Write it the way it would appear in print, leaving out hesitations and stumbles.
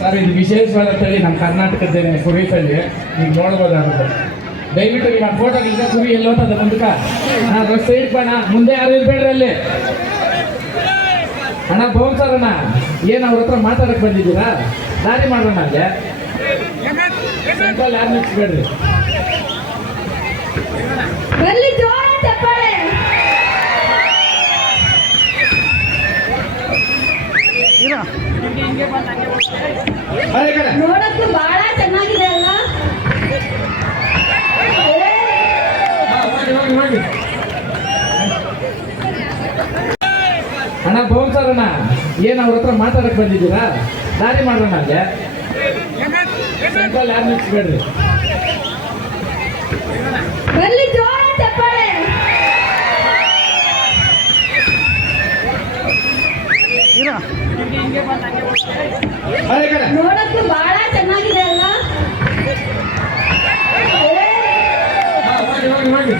Sir ಇದು ವಿಶೇಷವಾದ ತಳಿ ನಮ್ಮ ಕರ್ನಾಟಕದ ಕುರಿ ತಳಿ ನೀವು ನೋಡ್ಬೋದಾಗುತ್ತೆ. ದಯವಿಟ್ಟು ಈಗ ಫೋಟೋ ಈಗ ಕುರಿ ಎಲ್ಲಿ ಹೋಗ್ತದೆ ಮುಂದಕ್ಕೆ ರಸ್ತೆ ಇಟ್ಕೋಣ, ಮುಂದೆ ಯಾರು ಇರ್ಬೇಡ್ರಿ ಅಲ್ಲಿ. ಅಣ್ಣ ಭವನ್ ಸರ್ ಅಣ್ಣ ಏನು ಅವ್ರ ಹತ್ರ ಮಾತಾಡಕ್ಕೆ ಬಂದಿದ್ದೀರಾ? ದಾರಿ ಮಾಡೋಣ ಅಲ್ಲೇ ಸೆಂಟ್ರಲ್ ಯಾರು ನಿಲ್ಸ್ಬೇಡ್ರಿ. ನೋಡಕ್ಕೂ ಬಹಳ ಚೆನ್ನಾಗಿದೆ ಅಲ್ವಾ? ಅಣ್ಣ ಭವನ್ ಸರ್ ಅಣ್ಣ ಏನು ಅವ್ರ ಹತ್ರ ಮಾತಾಡಕ್ಕೆ ಬಂದಿದ್ದೀರಾ? ದಾರಿ ಮಾಡೋಣ ಅಲ್ಲೇ ಸೆಂಟ್ರಲ್ ಯಾರು ನಿಲ್ಸ್ಬೇಡ್ರಿ. ನೋಡಕ್ಕೂ ಬಹಳ ಚೆನ್ನಾಗಿದೆ ಅಲ್ವಾ? ಹೋಗಿ